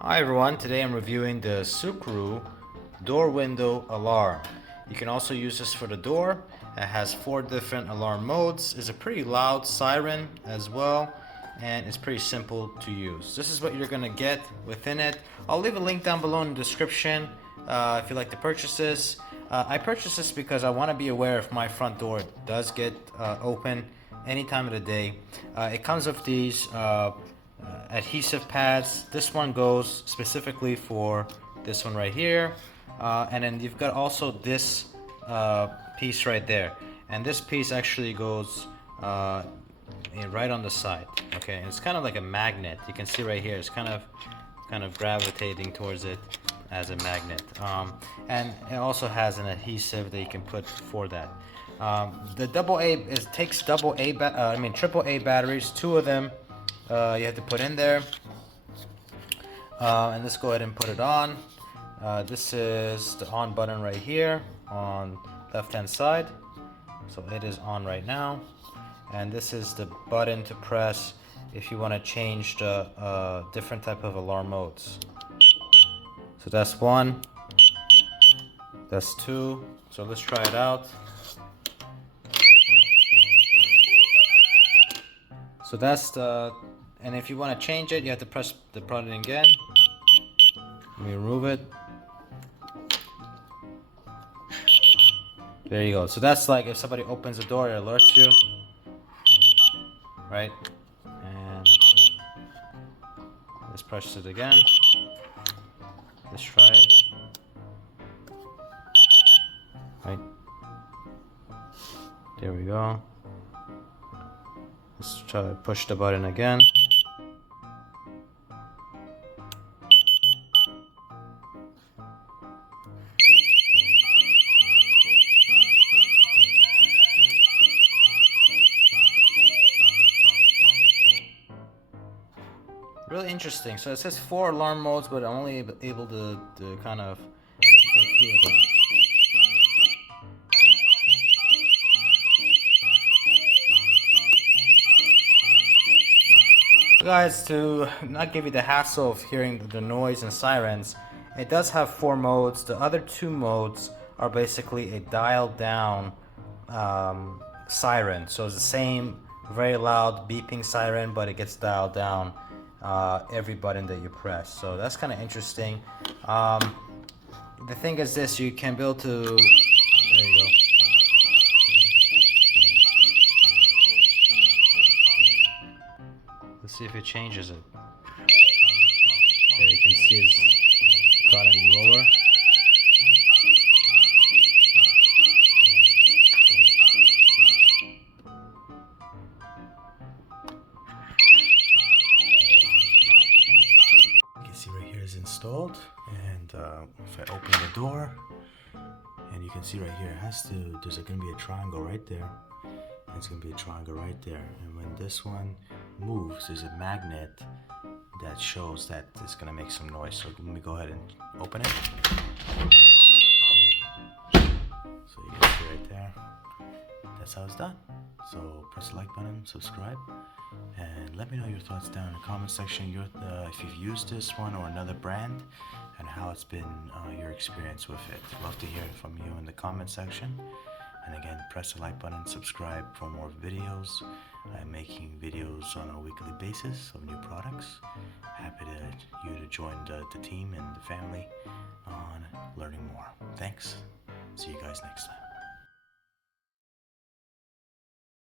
Hi everyone, today I'm reviewing the Secrui door window alarm. You can also use this for the door. It has 4 different alarm modes. It's a pretty loud siren as well, and it's pretty simple to use. This is what you're gonna get within it. I'll leave a link down below in the description if you'd like to purchase this. I purchased this because I want to be aware if my front door does get open any time of the day. It comes with these adhesive pads. This one goes specifically for this one right here, and then you've got also this piece right there, and this piece actually goes right on the side. Okay, and it's kind of like a magnet. You can see right here, it's kind of gravitating towards it as a magnet, and it also has an adhesive that you can put for that. The takes triple A batteries, 2 of them. You have to put in there, and let's go ahead and put it on. This is the on button right here on left hand side, so it is on right now, and this is the button to press if you want to change the different type of alarm modes. So that's 1, that's 2, so let's try it out. So that's and if you want to change it, you have to press the button again. Let me remove it. There you go. So that's like if somebody opens the door, it alerts you, right? And let's press it again. Let's try it. Right. There we go. Let's try to push the button again. Really interesting. So it says 4 alarm modes, but I'm only able to kind of get 2 of them. Guys, to not give you the hassle of hearing the noise and sirens, it does have 4 modes. The other 2 modes are basically a dialed down siren. So it's the same very loud beeping siren, but it gets dialed down every button that you press. So that's kind of interesting. The thing is this, you can build to, there you go. Let's see if it changes it. There you can see it's gotten lower. You can see right here is installed, and if I open the door, and you can see right here, there's going to be a triangle right there. And it's going to be a triangle right there, and when this one moves, there's a magnet that shows that it's going to make some noise. So let me go ahead and open it. So you can see right there, that's how it's done. So press the like button, subscribe, and let me know your thoughts down in the comment section, if you've used this one or another brand, and how it's been your experience with it. Love to hear from you in the comment section. And again, press the like button, subscribe for more videos. I'm making videos on a weekly basis of new products. Happy to you to join the team and the family on learning more. Thanks. See you guys next time.